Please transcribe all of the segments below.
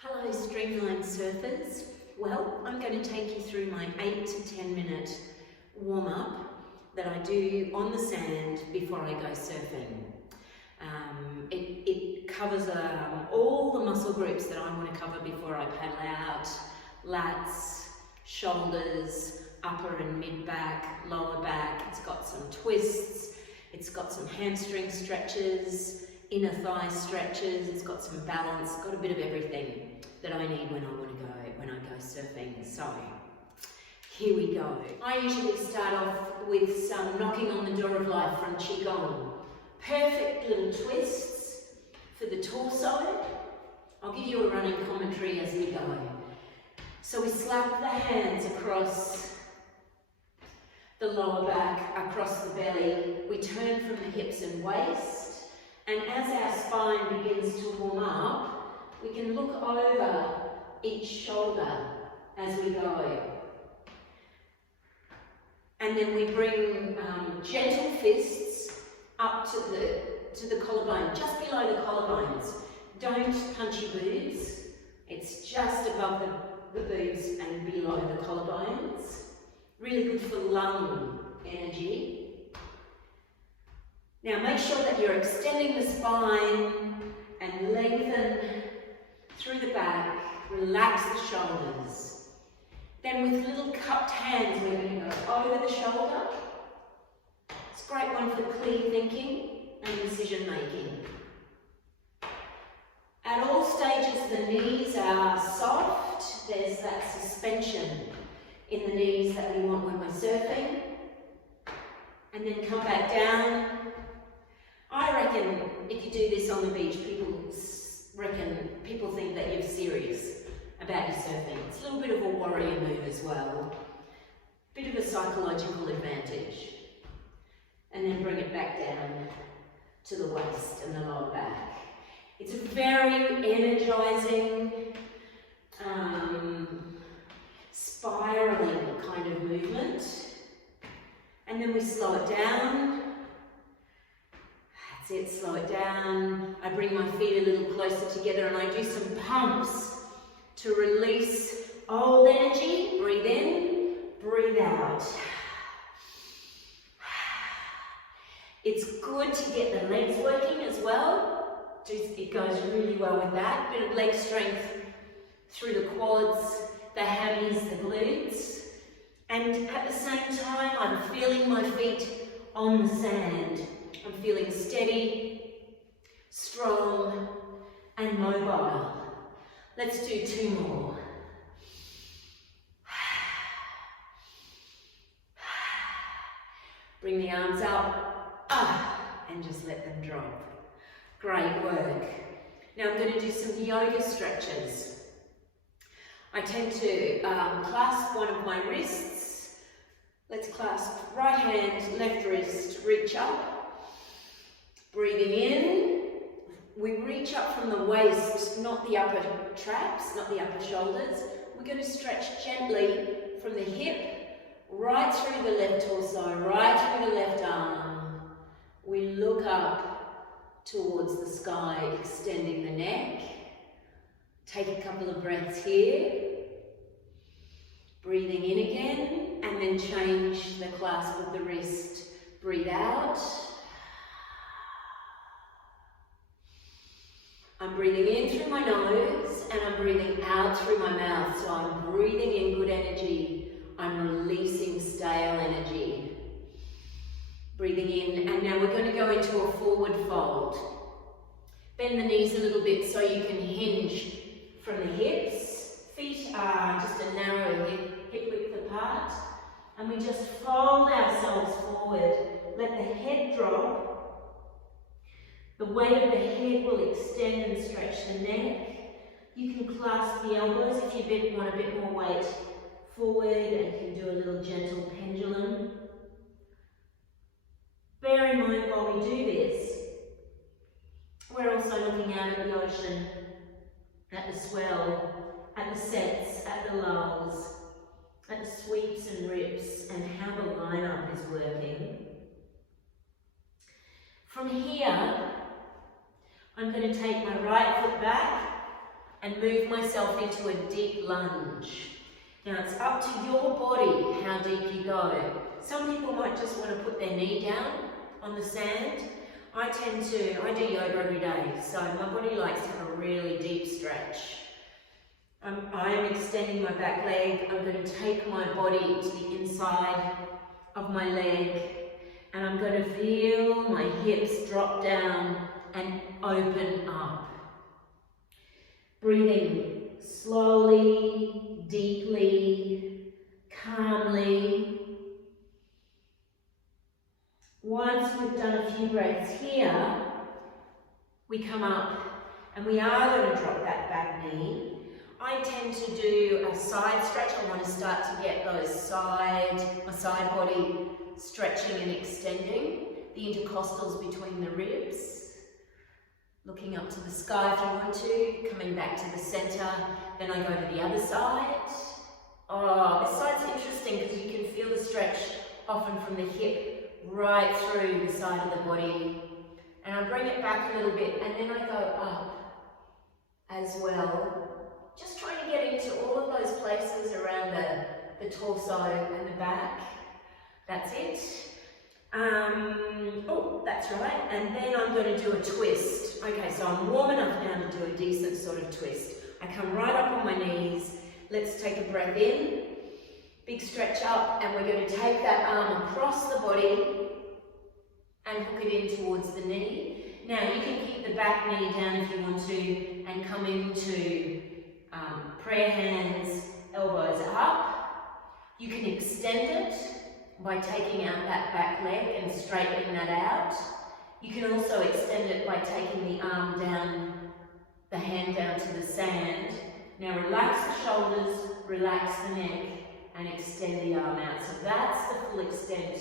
Hello Streamlined surfers. Well, I'm going to take you through my 8 to 10 minute warm-up that I do on the sand before I go surfing. It covers all the muscle groups that I want to cover before I paddle out: lats, shoulders, upper and mid back, lower back. It's got some twists, it's got some hamstring stretches, inner thigh stretches, it's got some balance, got a bit of everything that I need when I go surfing. So here we go. I usually start off with some knocking on the door of life from Qigong. Perfect little twists for the torso. I'll give you a running commentary as we go. So we slap the hands across the lower back, across the belly. We turn from the hips and waist. And as our spine begins to warm up, we can look over each shoulder as we go. And then we bring gentle fists up to the collarbone, just below the collarbones. Don't punch your boobs. It's just above the boobs and below the collarbones. Really good for lung energy. Now make sure that you're extending the spine and lengthen through the back. Relax the shoulders. Then with little cupped hands, we're going to go over the shoulder. It's a great one for clear thinking and decision making. At all stages, the knees are soft. There's that suspension in the knees that we want when we're surfing. And then come back down. I reckon if you do this on the beach, people think that you're serious about your surfing. It's a little bit of a warrior move as well. Bit of a psychological advantage. And then bring it back down to the waist and the lower back. It's a very energizing, spiraling kind of movement. And then we slow it down. That's it, slow it down. I bring my feet a little closer together and I do some pumps to release old energy. Breathe in, breathe out. It's good to get the legs working as well. It goes really well with that. Bit of leg strength through the quads, the hammies, the glutes. And at the same time, I'm feeling my feet on the sand. I'm feeling steady, strong, and mobile. Let's do 2 more. Bring the arms up, and just let them drop. Great work. Now I'm going to do some yoga stretches. I tend to clasp one of my wrists. Let's clasp right hand, left wrist, reach up. Breathing in, we reach up from the waist, not the upper traps, not the upper shoulders. We're going to stretch gently from the hip, right through the left torso, right through the left arm. We look up towards the sky, extending the neck. Take a couple of breaths here. Breathing in again, and then change the clasp of the wrist. Breathe out. I'm breathing in through my nose and I'm breathing out through my mouth. So I'm breathing in good energy. I'm releasing stale energy. Breathing in, and now we're going to go into a forward fold. Bend the knees a little bit so you can hinge from the hips. Feet are just a narrow hip width apart. And we just fold ourselves forward. Let the head drop. The weight of the head will extend and stretch the neck. You can clasp the elbows if you want a bit more weight forward, and you can do a little gentle pendulum. Bear in mind while we do this, we're also looking out at the ocean, at the swell, at the sets, at the lulls, at the sweeps and rips, and how the lineup is working. From here, I'm going to take my right foot back, and move myself into a deep lunge. Now it's up to your body how deep you go. Some people might just want to put their knee down on the sand. I do yoga every day, so my body likes to have a really deep stretch. I am extending my back leg. I'm going to take my body to the inside of my leg, and I'm going to feel my hips drop down and open up. Breathing slowly, deeply, calmly. Once we've done a few breaths here, we come up and we are going to drop that back knee. I tend to do a side stretch. I want to start to get those my side body stretching and extending, the intercostals between the ribs. Looking up to the sky if you want to, coming back to the center, then I go to the other side. Oh, this side's interesting because you can feel the stretch often from the hip right through the side of the body. And I bring it back a little bit and then I go up as well. Just trying to get into all of those places around the torso and the back. That's it. Oh, that's right. And then I'm going to do a twist. Okay, so I'm warm enough now to do a decent sort of twist. I come right up on my knees. Let's take a breath in. Big stretch up, and we're going to take that arm across the body and hook it in towards the knee. Now you can keep the back knee down if you want to and come into prayer hands, elbows up. You can extend it by taking out that back leg and straightening that out. You can also extend it by taking the arm down, the hand down to the sand. Now relax the shoulders, relax the neck, and extend the arm out. So that's the full extent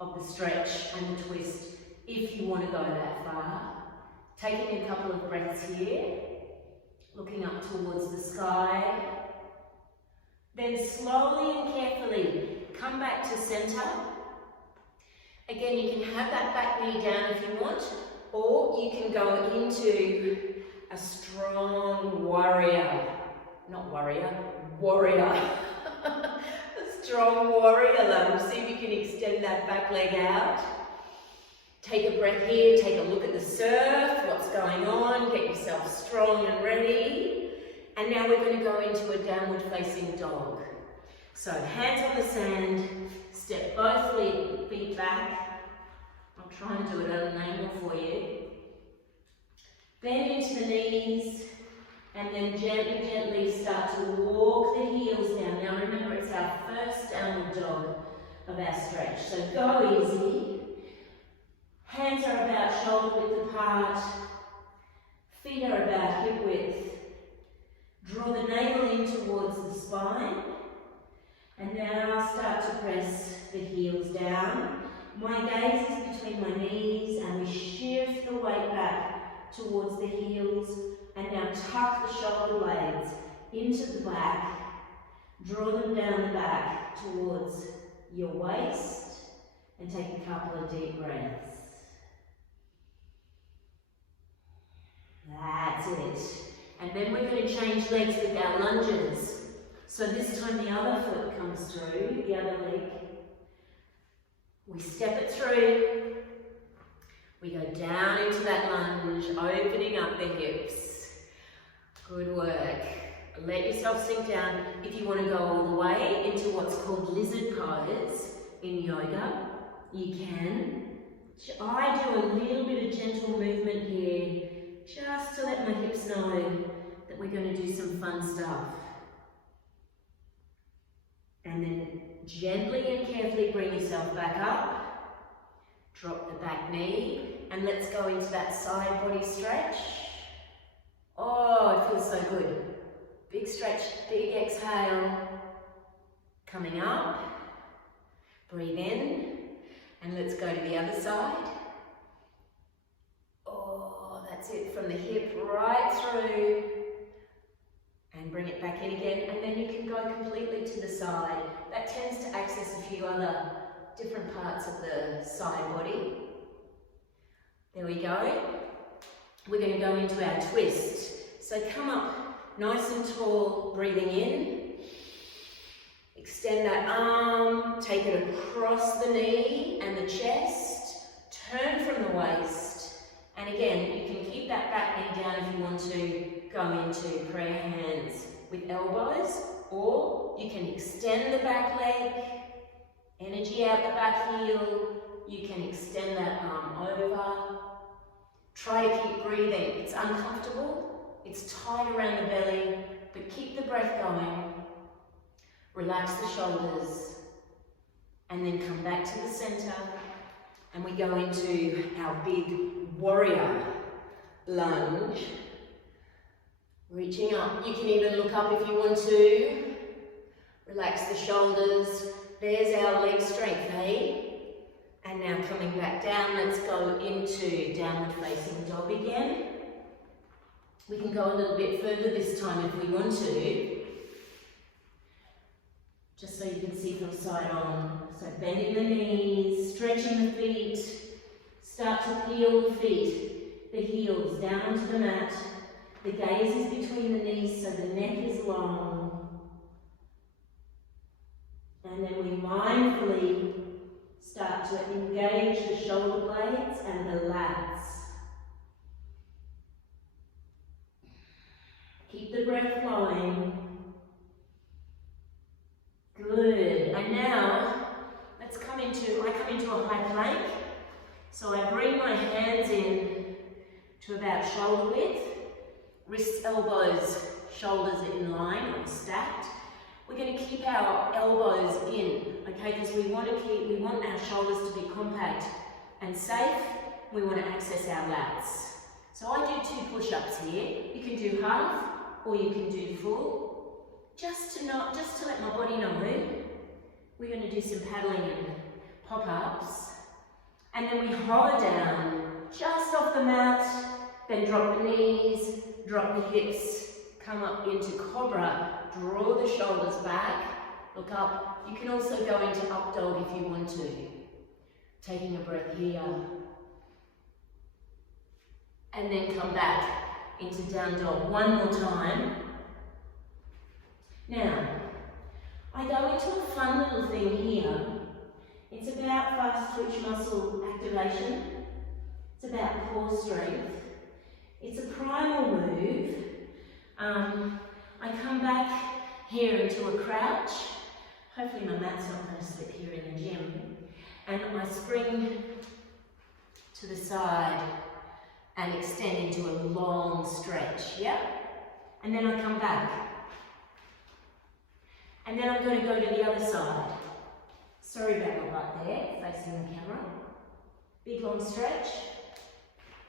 of the stretch and the twist if you want to go that far. Taking a couple of breaths here, looking up towards the sky. Then slowly and carefully come back to center. Again, you can have that back knee down if you want, or you can go into a strong warrior. A strong warrior lunge. See if you can extend that back leg out. Take a breath here, take a look at the surf, what's going on, get yourself strong and ready. And now we're going to go into a downward facing dog. So hands on the sand, step both feet back. I'll try and do it at an angle for you. Bend into the knees, and then gently start to walk the heels down. Now remember, it's our first downward dog of our stretch, so go easy. Hands are about shoulder width apart, feet are about hip width. Draw the navel in towards the spine, and now start to press the heels down. My gaze is between my knees, and we shift the weight back towards the heels, and now tuck the shoulder blades into the back. Draw them down the back towards your waist, and take a couple of deep breaths. That's it. And then we're going to change legs with our lunges. So this time the other foot comes through, the other leg. We step it through. We go down into that lunge, opening up the hips. Good work. Let yourself sink down. If you want to go all the way into what's called lizard pose in yoga, you can. I do a little bit of gentle movement here, just to let my hips know that we're going to do some fun stuff. And then gently and carefully bring yourself back up. Drop the back knee, and let's go into that side body stretch. Oh, it feels so good. Big stretch, big exhale. Coming up. Breathe in, and let's go to the other side. That's it, from the hip right through, and bring it back in again, and then you can go completely to the side. That tends to access a few other different parts of the side body. There we go. We're going to go into our twist. So come up Nice and tall, breathing in. Extend that arm, take it across the knee and the chest. Turn from the waist. And again, you can keep that back knee down if you want to go into prayer hands with elbows, or you can extend the back leg, energy out the back heel. You can extend that arm over. Try to keep breathing. It's uncomfortable, it's tight around the belly, but keep the breath going. Relax the shoulders, and then come back to the center, and we go into our big warrior lunge. Reaching up, you can even look up if you want to. Relax the shoulders. There's our leg strength, eh? And now coming back down, let's go into downward facing dog again. We can go a little bit further this time if we want to. Just so you can see from side on. So bending the knees, stretching the feet. Start to peel the feet, the heels down onto the mat. The gaze is between the knees, so the neck is long. And then we mindfully start to engage the shoulder blades and the lats. Keep the breath flowing. Good. And now, I come into a high plank. So I bring my hands in to about shoulder width. Wrists, elbows, shoulders in line or stacked. We're going to keep our elbows in, okay, because we want our shoulders to be compact and safe. We want to access our lats. So I do 2 push-ups here. You can do half or you can do full. Just to let my body know, we're going to do some paddling and pop-ups. And then we hover down just off the mat, then drop the knees, drop the hips, come up into cobra, draw the shoulders back, look up. You can also go into up dog if you want to. Taking a breath here. And then come back into down dog one more time. Now, I go into a fun little thing here. It's about fast twitch muscle activation. It's about core strength. It's a primal move. I come back here into a crouch. Hopefully my mat's not going to slip here in the gym. And I spring to the side and extend into a long stretch, yeah? And then I come back. And then I'm going to go to the other side. Sorry about my butt there, facing the camera. Big long stretch,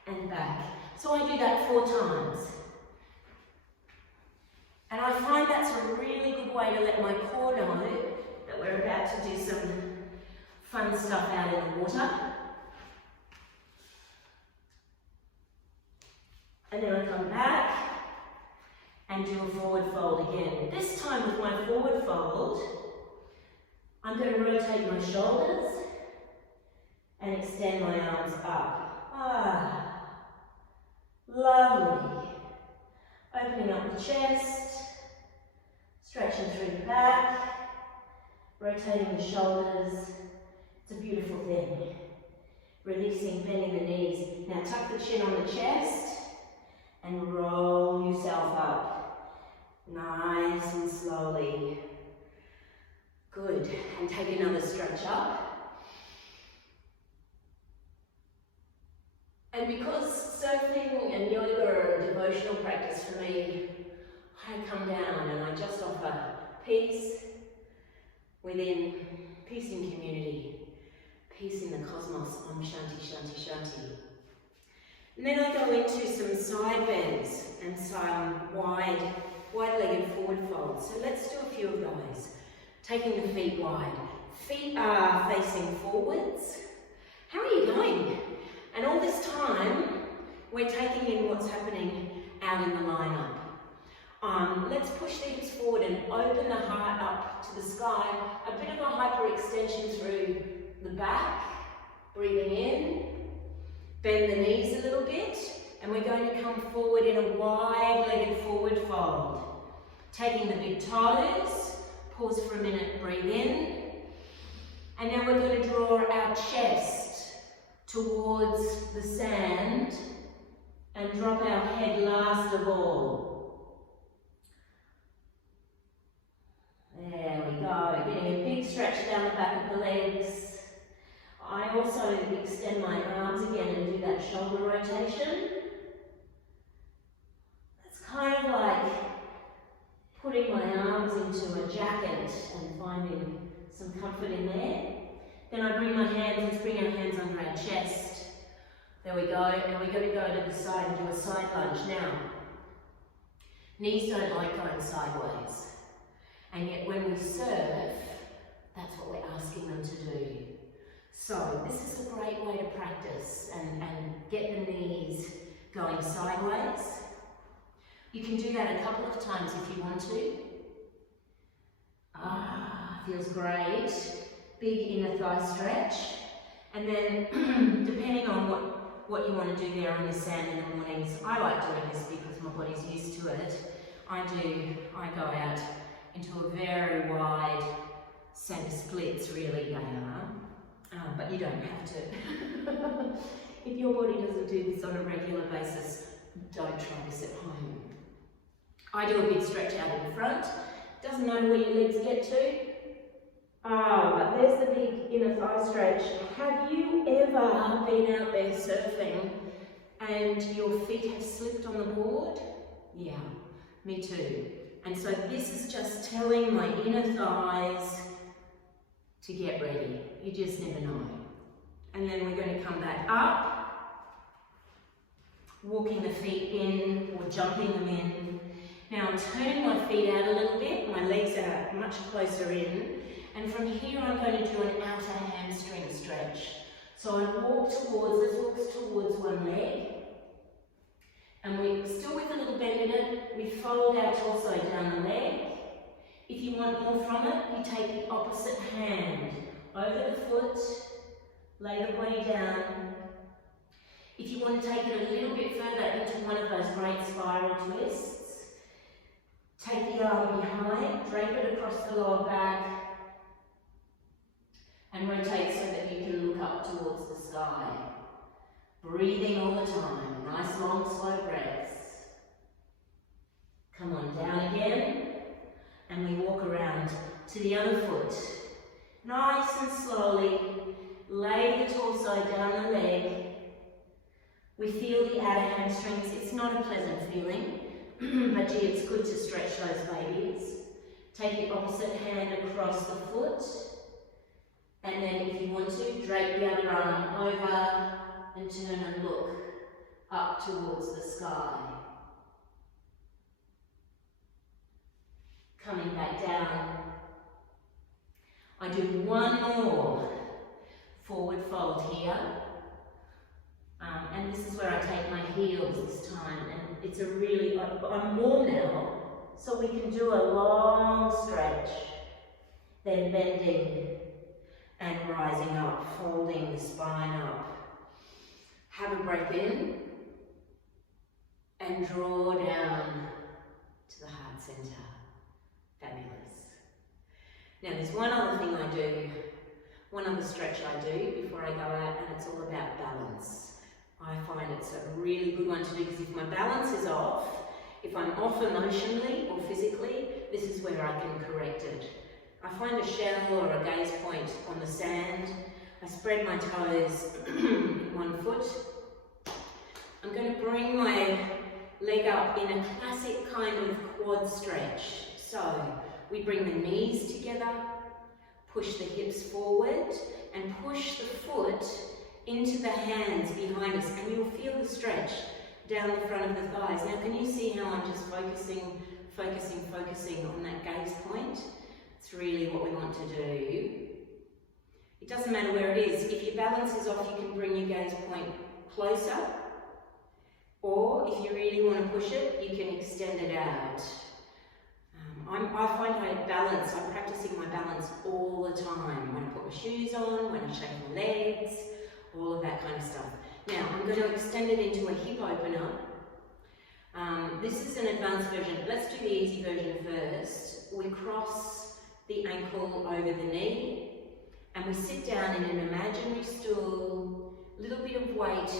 and back. So I do that 4 times. And I find that's a really good way to let my core know that we're about to do some fun stuff out in the water. And then I come back and do a forward fold again. This time with my forward fold, I'm going to rotate my shoulders and extend my arms up. Lovely. Opening up the chest, stretching through the back, rotating the shoulders. It's a beautiful thing. Releasing, bending the knees. Now tuck the chin on the chest and roll yourself up. Nice and slowly. Good. And take another stretch up. And because surfing and yoga are a devotional practice for me, I come down and I just offer peace within, peace in community, peace in the cosmos. Om Shanti, Shanti, Shanti. And then I go into some side bends and some wide-legged forward folds. So let's do a few of those. Taking the feet wide. Feet are facing forwards. How are you going? And all this time, we're taking in what's happening out in the lineup. Let's push the hips forward and open the heart up to the sky. A bit of a hyperextension through the back. Breathing in. Bend the knees a little bit. And And we're going to come forward in a wide-legged forward fold. Taking the big toes, pause for a minute, breathe in. And now we're going to draw our chest towards the sand and drop our head last of all. There we go, getting a big stretch down the back of the legs. I also extend my arms again and do that shoulder rotation. It's kind of like putting my arms into a jacket and finding some comfort in there. Then I bring my hands, let's bring our hands under our chest. There we go, and we're going to go to the side and do a side lunge. Now, knees don't like going sideways. And yet when we surf, that's what we're asking them to do. So this is a great way to practice and get the knees going sideways. You can do that a couple of times if you want to. Feels great. Big inner thigh stretch. And then depending on what you want to do there on the sand in the mornings, I like doing this because my body's used to it. I go out into a very wide centre splits, really they are. But you don't have to. If your body doesn't do this on a regular basis, don't try this at home. I do a big stretch out in front. Doesn't matter where your legs get to. But there's the big inner thigh stretch. Have you ever been out there surfing and your feet have slipped on the board? Yeah, me too. And so this is just telling my inner thighs to get ready. You just never know. And then we're going to come back up, walking the feet in or jumping them in. Now I'm turning my feet out a little bit, my legs are much closer in, and from here I'm going to do an outer hamstring stretch. So I walk towards one leg, and we're still with a little bend in it, we fold our torso down the leg. If you want more from it, you take the opposite hand over the foot, lay the body down. If you want to take it a little bit further into one of those great spiral twists, take the arm behind, drape it across the lower back, and rotate so that you can look up towards the sky. Breathing all the time, nice long slow breaths. Come on, down again, and we walk around to the other foot. Nice and slowly, lay the torso down the leg. We feel the outer hamstrings. It's not a pleasant feeling, but gee, it's good to stretch those babies. Take the opposite hand across the foot, and then if you want to, drape the other arm over and turn and look up towards the sky. Coming back down. I do one more forward fold here. And this is where I take my heels this time, and it's a really, I'm warm now, so we can do a long stretch, then bending and rising up, folding the spine up. Have a breath in, and draw down to the heart center. Fabulous. Now there's one other thing I do, one other stretch I do before I go out, and it's all about balance. I find it's a really good one to do because if my balance is off, if I'm off emotionally or physically, this is where I can correct it. I find a shell or a gaze point on the sand. I spread my toes, one foot. I'm going to bring my leg up in a classic kind of quad stretch. So we bring the knees together, push the hips forward, and push the foot into the hands behind us, and you'll feel the stretch down the front of the thighs. Now can you see how I'm just focusing on that gaze point? It's really what we want to do. It doesn't matter where it is. If your balance is off, you can bring your gaze point closer, or if you really want to push it, you can extend it out. I find I'm practicing my balance all the time. When I put my shoes on, when I shake my legs, all of that kind of stuff. Now, I'm going to extend it into a hip opener. This is an advanced version. Let's do the easy version first. We cross the ankle over the knee and we sit down in an imaginary stool, a little bit of weight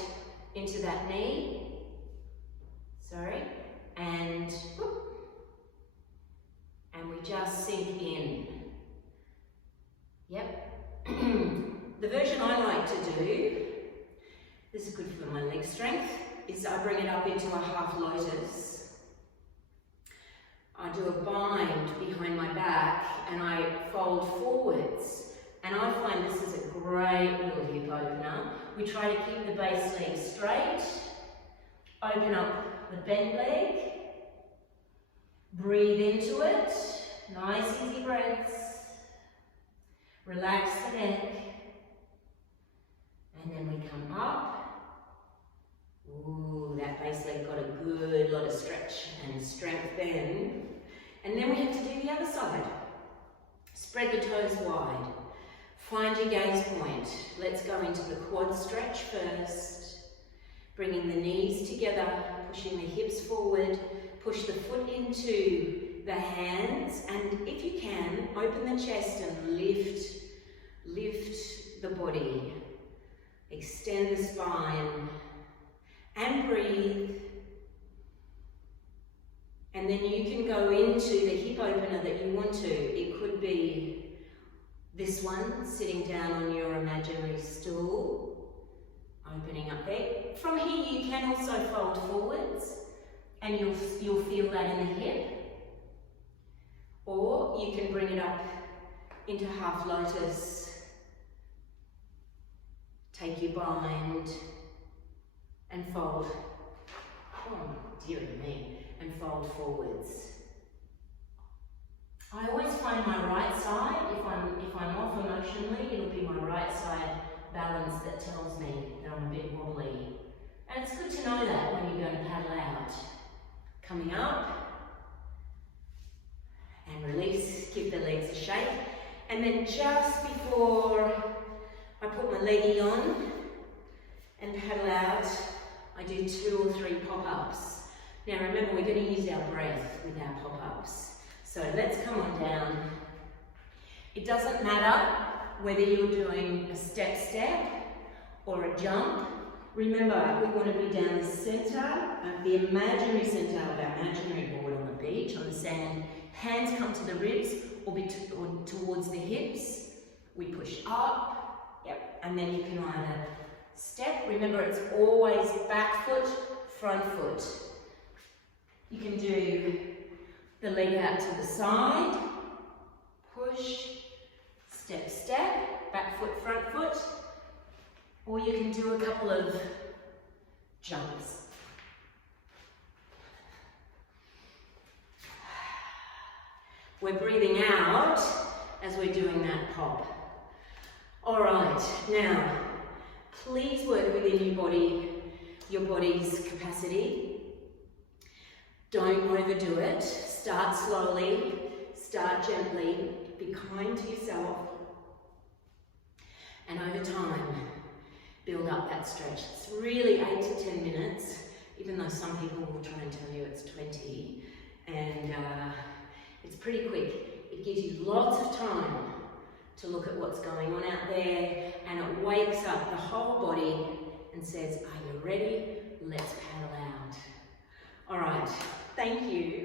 into that knee, and we just sink in. Yep. The version I like to do, this is good for my leg strength, is I bring it up into a half lotus. I do a bind behind my back and I fold forwards. And I find this is a great little hip opener. We try to keep the base leg straight, open up the bent leg, breathe into it, nice easy breaths, relax the neck, and then we come up. Ooh, that base leg got a good lot of stretch and strength then. And then we have to do the other side. Spread the toes wide. Find your gaze point. Let's go into the quad stretch first. Bringing the knees together, pushing the hips forward, push the foot into the hands, and if you can, open the chest and lift the body. Extend the spine and breathe. And then you can go into the hip opener that you want to. It could be this one, sitting down on your imaginary stool, opening up there. From here you can also fold forwards and you'll feel that in the hip. Or you can bring it up into half lotus. Take your bind and fold. Oh dear me. And fold forwards. I always find my right side, if I'm off emotionally, it'll be my right side balance that tells me that I'm a bit wobbly. And it's good to know that when you're going to paddle out. Coming up, and release, give the legs a shake. And then just before I put my leggy on and paddle out, I do 2 or 3 pop-ups. Now remember, we're going to use our breath with our pop-ups. So let's come on down. It doesn't matter whether you're doing a step or a jump. Remember, we want to be down the centre, the imaginary centre of our imaginary board on the beach, on the sand. Hands come to the ribs or towards the hips. We push up, yep, and then you can either step. Remember, it's always back foot, front foot. You can do the leg out to the side, push, step, back foot, front foot, or you can do a couple of jumps. We're breathing out as we're doing that pop. All right, now, please work within your body's capacity. Don't overdo it. Start slowly, start gently, be kind to yourself, and over time, build up that stretch. It's really 8 to 10 minutes, even though some people will try and tell you it's 20, and it's pretty quick. It gives you lots of time to look at what's going on out there, and it wakes up the whole body and says, are you ready? Let's paddle out. All right, thank you.